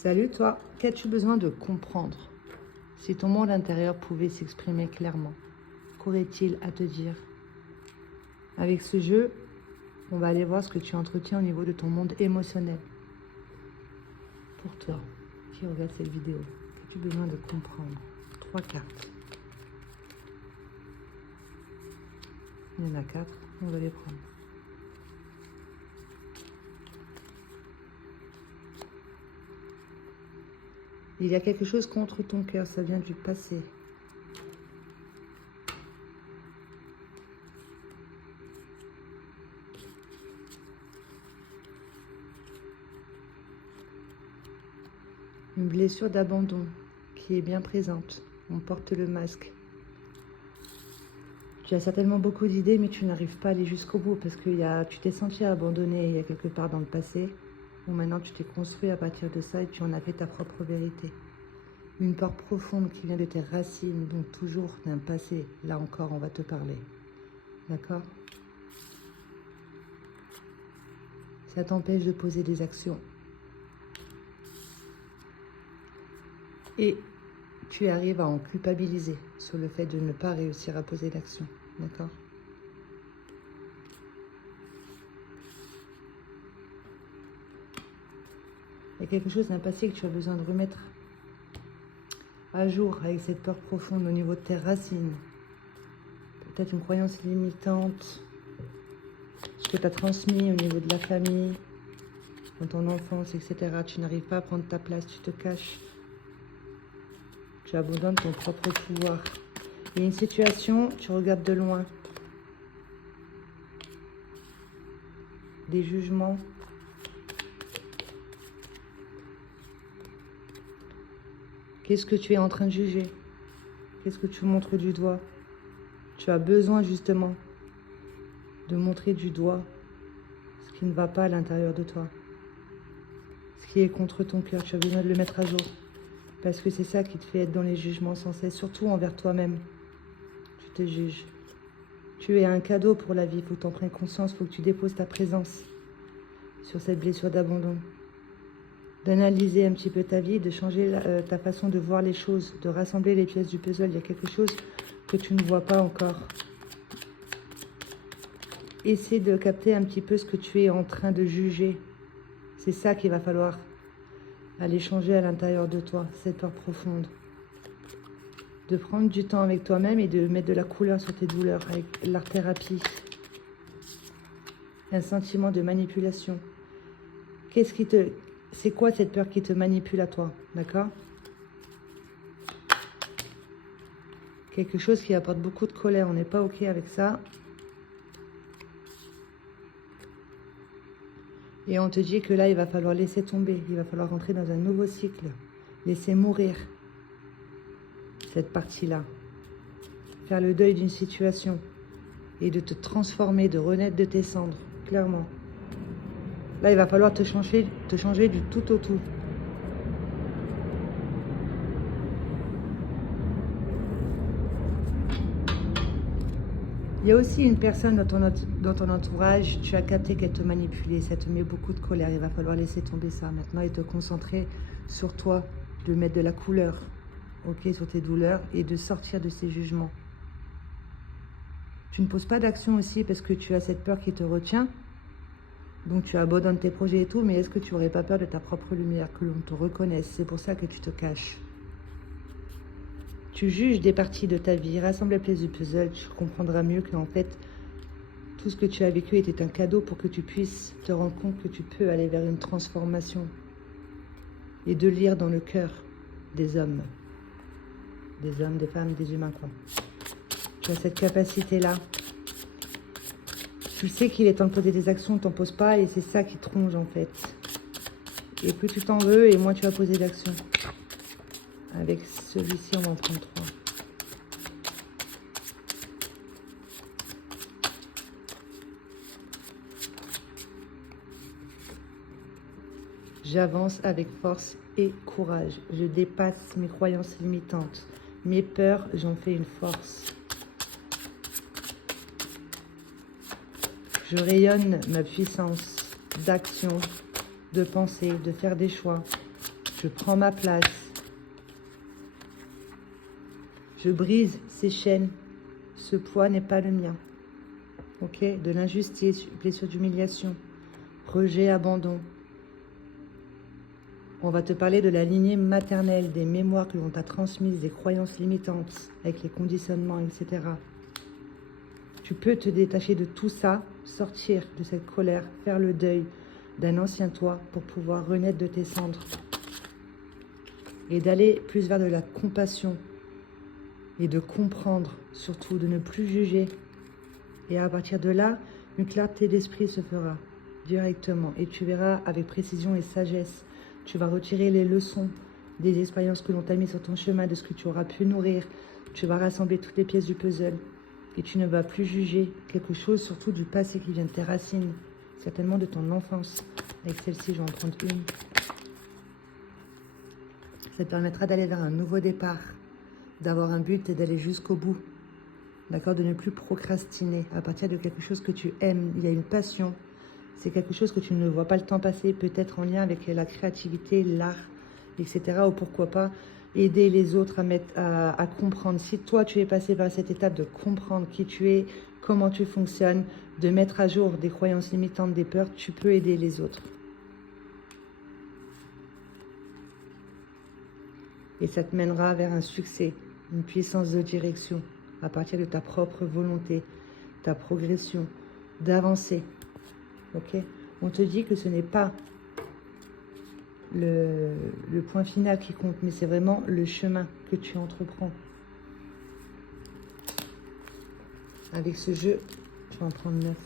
Salut toi, qu'as-tu besoin de comprendre? Si ton monde intérieur pouvait s'exprimer clairement, qu'aurait-il à te dire? Avec ce jeu, on va aller voir ce que tu entretiens au niveau de ton monde émotionnel. Pour toi, qui regarde cette vidéo, qu'as-tu besoin de comprendre? 3 cartes. Il y en a 4, on va les prendre. Il y a quelque chose contre ton cœur, ça vient du passé. Une blessure d'abandon qui est bien présente. On porte le masque. Tu as certainement beaucoup d'idées, mais tu n'arrives pas à aller jusqu'au bout parce que tu t'es senti abandonné il y a quelque part dans le passé. Ou maintenant tu t'es construit à partir de ça et tu en as fait ta propre vérité. Une peur profonde qui vient de tes racines, donc toujours d'un passé. Là encore, on va te parler. D'accord? Ça t'empêche de poser des actions. Et tu arrives à en culpabiliser sur le fait de ne pas réussir à poser d'action. D'accord? Il y a quelque chose d'un passé que tu as besoin de remettre à jour avec cette peur profonde au niveau de tes racines. Peut-être une croyance limitante, ce que tu as transmis au niveau de la famille, dans ton enfance, etc. Tu n'arrives pas à prendre ta place, tu te caches. Tu abandonnes ton propre pouvoir. Il y a une situation, tu regardes de loin. Des jugements. Qu'est-ce que tu es en train de juger? Qu'est-ce que tu montres du doigt? Tu as besoin justement de montrer du doigt ce qui ne va pas à l'intérieur de toi. Ce qui est contre ton cœur, tu as besoin de le mettre à jour. Parce que c'est ça qui te fait être dans les jugements sans cesse, surtout envers toi-même. Tu te juges. Tu es un cadeau pour la vie, il faut que tu en prennes conscience, il faut que tu déposes ta présence sur cette blessure d'abandon. D'analyser un petit peu ta vie, de changer ta façon de voir les choses, de rassembler les pièces du puzzle. Il y a quelque chose que tu ne vois pas encore. Essaie de capter un petit peu ce que tu es en train de juger. C'est ça qu'il va falloir aller changer à l'intérieur de toi, cette peur profonde. De prendre du temps avec toi-même et de mettre de la couleur sur tes douleurs avec l'art-thérapie. Un sentiment de manipulation. C'est quoi cette peur qui te manipule à toi, d'accord? Quelque chose qui apporte beaucoup de colère, on n'est pas OK avec ça. Et on te dit que là, il va falloir laisser tomber, il va falloir rentrer dans un nouveau cycle. Laisser mourir cette partie-là. Faire le deuil d'une situation et de te transformer, de renaître de tes cendres, clairement. Là, il va falloir te changer du tout au tout. Il y a aussi une personne dans ton entourage, tu as capté qu'elle te manipulait, ça te met beaucoup de colère. Il va falloir laisser tomber ça maintenant et te concentrer sur toi, de mettre de la couleur, ok, sur tes douleurs et de sortir de ces jugements. Tu ne poses pas d'action aussi parce que tu as cette peur qui te retient. Donc tu abandonnes tes projets et tout, mais est-ce que tu n'aurais pas peur de ta propre lumière, que l'on te reconnaisse? C'est pour ça que tu te caches. Tu juges des parties de ta vie, rassemble les pièces du puzzle, tu comprendras mieux qu'en fait, tout ce que tu as vécu était un cadeau pour que tu puisses te rendre compte que tu peux aller vers une transformation et de lire dans le cœur des hommes, des femmes, des humains, quoi. Tu as cette capacité-là. Tu sais qu'il est temps de poser des actions, tu t'en poses pas et c'est ça qui te ronge en fait. Et plus tu t'en veux et moins tu vas poser d'actions. Avec celui-ci, on va en prendre 3. J'avance avec force et courage. Je dépasse mes croyances limitantes. Mes peurs, j'en fais une force. Je rayonne ma puissance d'action, de penser, de faire des choix. Je prends ma place. Je brise ces chaînes. Ce poids n'est pas le mien. Ok? De l'injustice, blessure d'humiliation, rejet, abandon. On va te parler de la lignée maternelle, des mémoires que l'on t'a transmises, des croyances limitantes, avec les conditionnements, etc. Tu peux te détacher de tout ça, sortir de cette colère, faire le deuil d'un ancien toi pour pouvoir renaître de tes cendres. Et d'aller plus vers de la compassion et de comprendre, surtout de ne plus juger. Et à partir de là, une clarté d'esprit se fera directement. Et tu verras avec précision et sagesse. Tu vas retirer les leçons des expériences que l'on t'a mis sur ton chemin, de ce que tu auras pu nourrir. Tu vas rassembler toutes les pièces du puzzle. Et tu ne vas plus juger quelque chose, surtout du passé qui vient de tes racines. Certainement de ton enfance. Avec celle-ci, je vais en prendre une. Ça te permettra d'aller vers un nouveau départ. D'avoir un but et d'aller jusqu'au bout. D'accord? De ne plus procrastiner à partir de quelque chose que tu aimes. Il y a une passion. C'est quelque chose que tu ne vois pas le temps passer, peut-être en lien avec la créativité, l'art, etc. Ou pourquoi pas aider les autres à comprendre. Si toi, tu es passé par cette étape de comprendre qui tu es, comment tu fonctionnes, de mettre à jour des croyances limitantes, des peurs, tu peux aider les autres. Et ça te mènera vers un succès, une puissance de direction, à partir de ta propre volonté, ta progression, d'avancer. Ok? On te dit que ce n'est pas le point final qui compte, mais c'est vraiment le chemin que tu entreprends. Avec ce jeu, je vais en prendre 9.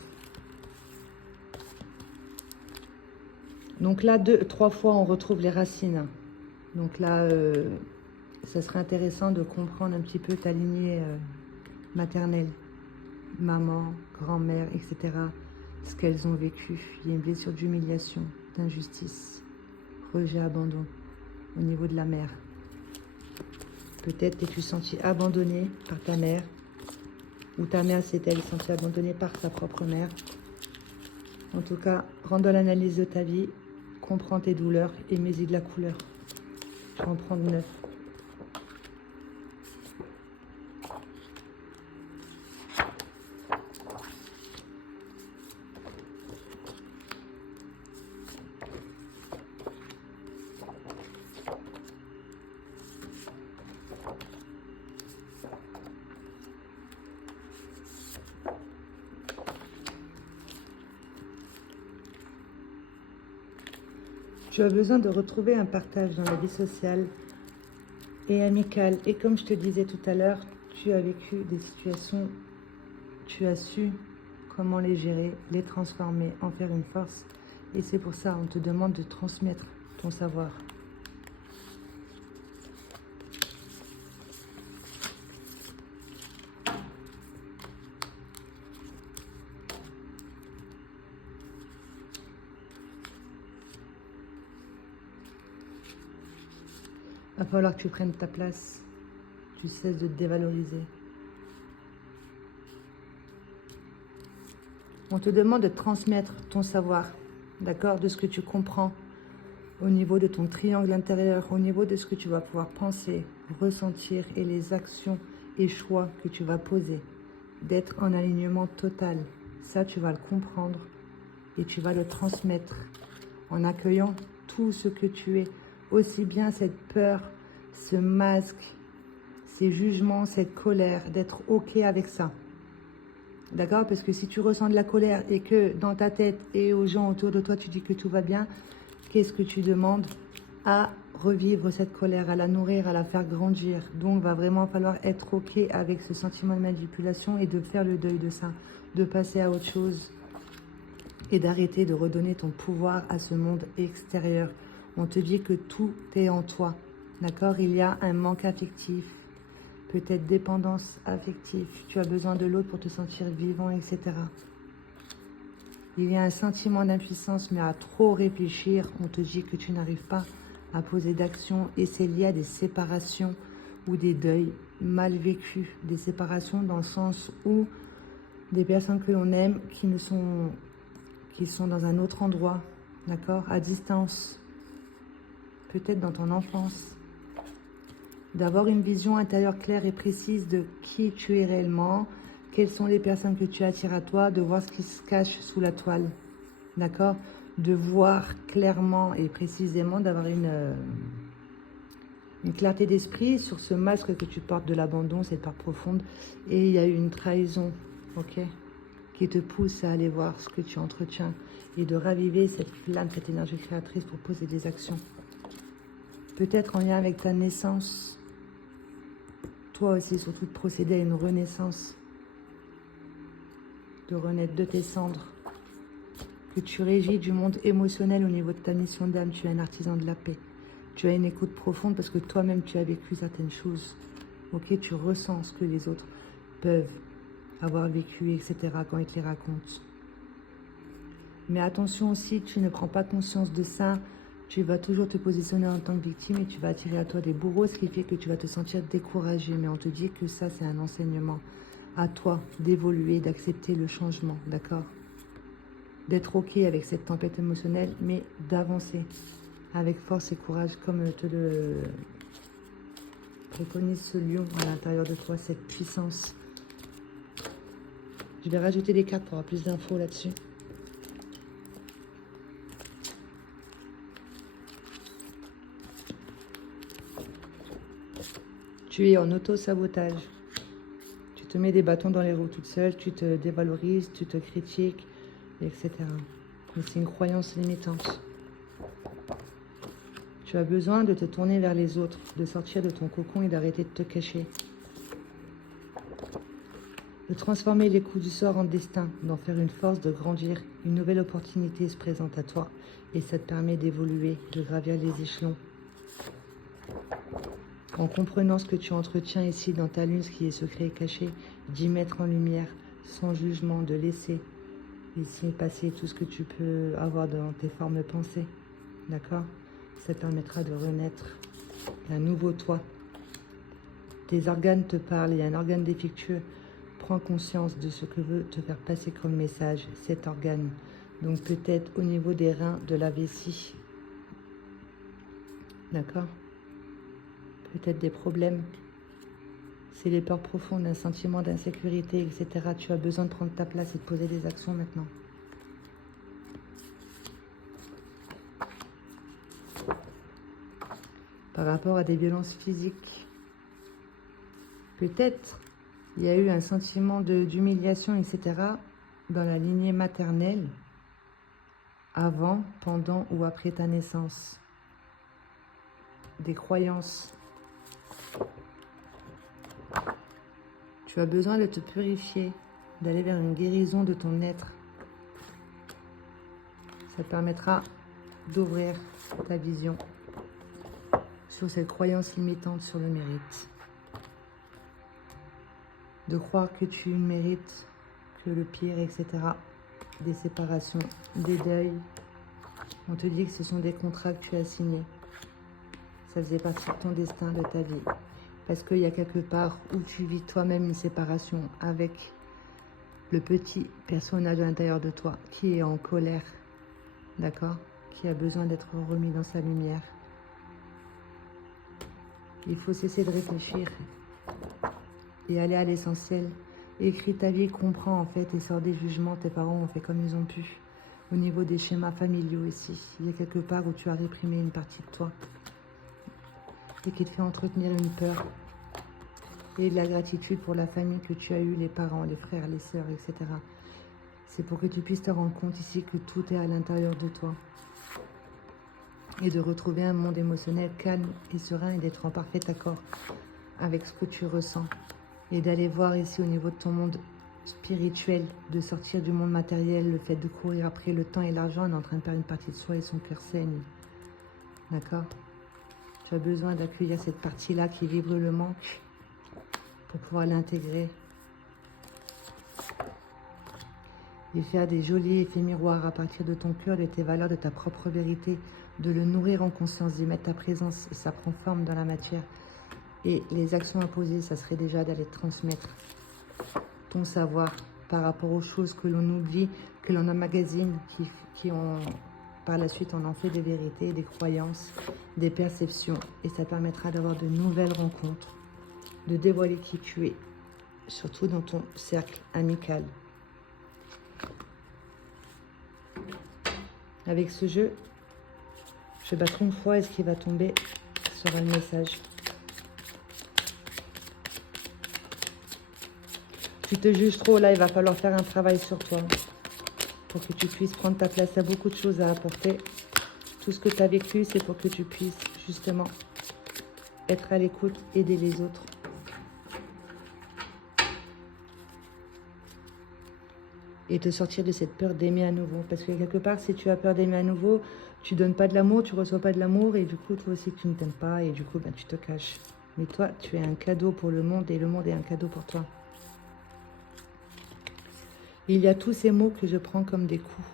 Donc là, 3 fois, on retrouve les racines. Donc là, ça serait intéressant de comprendre un petit peu ta lignée maternelle. Maman, grand-mère, etc. Ce qu'elles ont vécu. Il y a une blessure d'humiliation, d'injustice, rejet, abandon au niveau de la mère. Peut-être t'es-tu senti abandonné par ta mère, ou ta mère s'est-elle sentie abandonnée par sa propre mère. En tout cas, rentre dans l'analyse de ta vie, comprends tes douleurs et mets-y de la couleur. Je vais en prendre 9. Tu as besoin de retrouver un partage dans la vie sociale et amicale. Et comme je te disais tout à l'heure, tu as vécu des situations, tu as su comment les gérer, les transformer, en faire une force. Et c'est pour ça on te demande de transmettre ton savoir. Il va falloir que tu prennes ta place. Tu cesses de te dévaloriser. On te demande de transmettre ton savoir, d'accord, de ce que tu comprends au niveau de ton triangle intérieur, au niveau de ce que tu vas pouvoir penser, ressentir et les actions et choix que tu vas poser. D'être en alignement total. Ça, tu vas le comprendre et tu vas le transmettre en accueillant tout ce que tu es. Aussi bien cette peur, ce masque, ces jugements, cette colère, d'être OK avec ça. D'accord? Parce que si tu ressens de la colère et que dans ta tête et aux gens autour de toi, tu dis que tout va bien, qu'est-ce que tu demandes? À revivre cette colère, à la nourrir, à la faire grandir. Donc, il va vraiment falloir être OK avec ce sentiment de manipulation et de faire le deuil de ça, de passer à autre chose et d'arrêter de redonner ton pouvoir à ce monde extérieur. On te dit que tout est en toi, d'accord? Il y a un manque affectif, peut-être dépendance affective. Tu as besoin de l'autre pour te sentir vivant, etc. Il y a un sentiment d'impuissance, mais à trop réfléchir, on te dit que tu n'arrives pas à poser d'action. Et c'est lié à des séparations ou des deuils mal vécus. Des séparations dans le sens où des personnes que l'on aime qui sont dans un autre endroit, d'accord, à distance. peut-être dans ton enfance. D'avoir une vision intérieure claire et précise de qui tu es réellement, quelles sont les personnes que tu attires à toi, de voir ce qui se cache sous la toile. D'accord? De voir clairement et précisément, d'avoir une clarté d'esprit sur ce masque que tu portes de l'abandon, cette part profonde. Et il y a une trahison, ok, qui te pousse à aller voir ce que tu entretiens et de raviver cette flamme, cette énergie créatrice pour poser des actions. Peut-être en lien avec ta naissance. Toi aussi, surtout, de procéder à une renaissance. De renaître de tes cendres. Que tu régis du monde émotionnel au niveau de ta mission d'âme. Tu es un artisan de la paix. Tu as une écoute profonde parce que toi-même, tu as vécu certaines choses. Ok, tu ressens ce que les autres peuvent avoir vécu, etc. quand ils te les racontent. Mais attention aussi, tu ne prends pas conscience de ça. Tu vas toujours te positionner en tant que victime et tu vas attirer à toi des bourreaux, ce qui fait que tu vas te sentir découragé. Mais on te dit que ça, c'est un enseignement à toi d'évoluer, d'accepter le changement, d'accord? D'être ok avec cette tempête émotionnelle, mais d'avancer avec force et courage, comme te le préconise ce lion à l'intérieur de toi, cette puissance. Je vais rajouter des cartes pour avoir plus d'infos là-dessus. Tu es en auto-sabotage. Tu te mets des bâtons dans les roues toute seule, tu te dévalorises, tu te critiques, etc. Mais c'est une croyance limitante. Tu as besoin de te tourner vers les autres, de sortir de ton cocon et d'arrêter de te cacher. De transformer les coups du sort en destin, d'en faire une force, de grandir. Une nouvelle opportunité se présente à toi et ça te permet d'évoluer, de gravir les échelons. En comprenant ce que tu entretiens ici dans ta lune, ce qui est secret et caché, d'y mettre en lumière, sans jugement, de laisser ici passer tout ce que tu peux avoir dans tes formes pensées. D'accord? Ça te permettra de renaître un nouveau toi. Tes organes te parlent, il y a un organe défectueux. Prends conscience de ce que veut te faire passer comme message cet organe. Donc peut-être au niveau des reins, de la vessie. D'accord? Peut-être des problèmes. C'est les peurs profondes, un sentiment d'insécurité, etc. Tu as besoin de prendre ta place et de poser des actions maintenant. Par rapport à des violences physiques. Peut-être il y a eu un sentiment d'humiliation, etc. dans la lignée maternelle, avant, pendant ou après ta naissance. Des croyances. Tu as besoin de te purifier, d'aller vers une guérison de ton être. Ça te permettra d'ouvrir ta vision sur cette croyance limitante sur le mérite. De croire que tu mérites que le pire, etc. Des séparations, des deuils. On te dit que ce sont des contrats que tu as signés. Ça faisait partie de ton destin, de ta vie. Parce qu'il y a quelque part où tu vis toi-même une séparation avec le petit personnage à l'intérieur de toi qui est en colère, d'accord? Qui a besoin d'être remis dans sa lumière. Il faut cesser de réfléchir et aller à l'essentiel. Écris ta vie, comprends en fait et sors des jugements. Tes parents ont fait comme ils ont pu. Au niveau des schémas familiaux ici, il y a quelque part où tu as réprimé une partie de toi et qui te fait entretenir une peur et de la gratitude pour la famille que tu as eue, les parents, les frères, les sœurs, etc. C'est pour que tu puisses te rendre compte ici que tout est à l'intérieur de toi et de retrouver un monde émotionnel calme et serein et d'être en parfait accord avec ce que tu ressens et d'aller voir ici au niveau de ton monde spirituel, de sortir du monde matériel, le fait de courir après le temps et l'argent, on est en train de perdre une partie de soi et son cœur saigne. D'accord? Tu as besoin d'accueillir cette partie-là qui vibre le manque pour pouvoir l'intégrer et faire des jolis effets miroirs à partir de ton cœur, de tes valeurs, de ta propre vérité, de le nourrir en conscience, d'y mettre ta présence et ça prend forme dans la matière. Et les actions à poser, ça serait déjà d'aller transmettre ton savoir par rapport aux choses que l'on oublie, que l'on emmagasine, qui ont Par la suite, on en fait des vérités, des croyances, des perceptions. Et ça permettra d'avoir de nouvelles rencontres, de dévoiler qui tu es, surtout dans ton cercle amical. Avec ce jeu, je vais battre une fois et ce qui va tomber sera le message. Tu te juges trop, là, il va falloir faire un travail sur toi pour que tu puisses prendre ta place. Il y a beaucoup de choses à apporter. Tout ce que tu as vécu, c'est pour que tu puisses justement être à l'écoute, aider les autres. Et te sortir de cette peur d'aimer à nouveau. Parce que quelque part, si tu as peur d'aimer à nouveau, tu donnes pas de l'amour, tu reçois pas de l'amour. Et du coup, toi aussi, tu ne t'aimes pas. Et du coup, ben, tu te caches. Mais toi, tu es un cadeau pour le monde et le monde est un cadeau pour toi. Il y a tous ces mots que je prends comme des coups.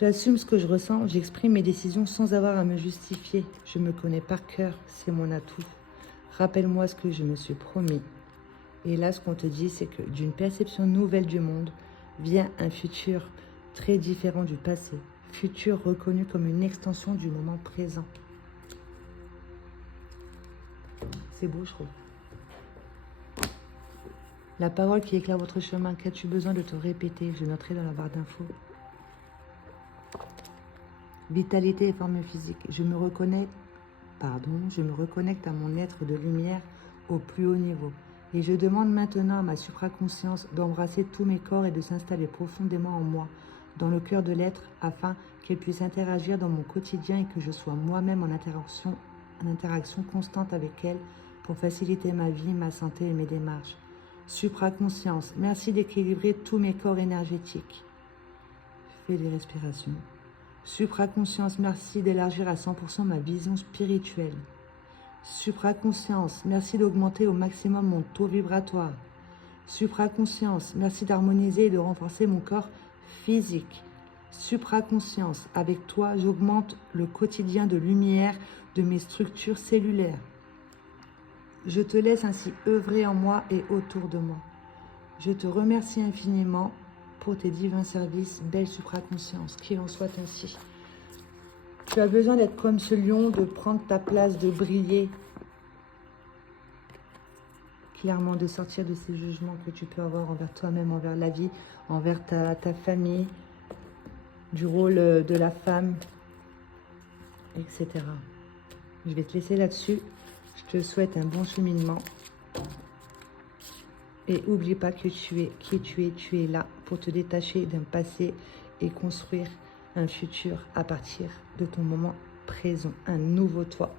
J'assume ce que je ressens, j'exprime mes décisions sans avoir à me justifier. Je me connais par cœur, c'est mon atout. Rappelle-moi ce que je me suis promis. Et là, ce qu'on te dit, c'est que d'une perception nouvelle du monde vient un futur très différent du passé. Futur reconnu comme une extension du moment présent. C'est beau, je trouve. La parole qui éclaire votre chemin, qu'as-tu besoin de te répéter? Je noterai dans la barre d'infos. Vitalité et forme physique. Je me reconnecte à mon être de lumière au plus haut niveau. Et je demande maintenant à ma supraconscience d'embrasser tous mes corps et de s'installer profondément en moi, dans le cœur de l'être, afin qu'elle puisse interagir dans mon quotidien et que je sois moi-même en interaction constante avec elle pour faciliter ma vie, ma santé et mes démarches. Supraconscience, merci d'équilibrer tous mes corps énergétiques. Fais des respirations. Supraconscience, merci d'élargir à 100% ma vision spirituelle. Supraconscience, merci d'augmenter au maximum mon taux vibratoire. Supraconscience, merci d'harmoniser et de renforcer mon corps physique. Supraconscience, avec toi, j'augmente le quotidien de lumière de mes structures cellulaires. Je te laisse ainsi œuvrer en moi et autour de moi. Je te remercie infiniment pour tes divins services, belle supraconscience, qu'il en soit ainsi. Tu as besoin d'être comme ce lion, de prendre ta place, de briller. Clairement, de sortir de ces jugements que tu peux avoir envers toi-même, envers la vie, envers ta famille, du rôle de la femme, etc. Je vais te laisser là-dessus. Je te souhaite un bon cheminement. Et n'oublie pas que tu es qui tu es là pour te détacher d'un passé et construire un futur à partir de ton moment présent, un nouveau toi.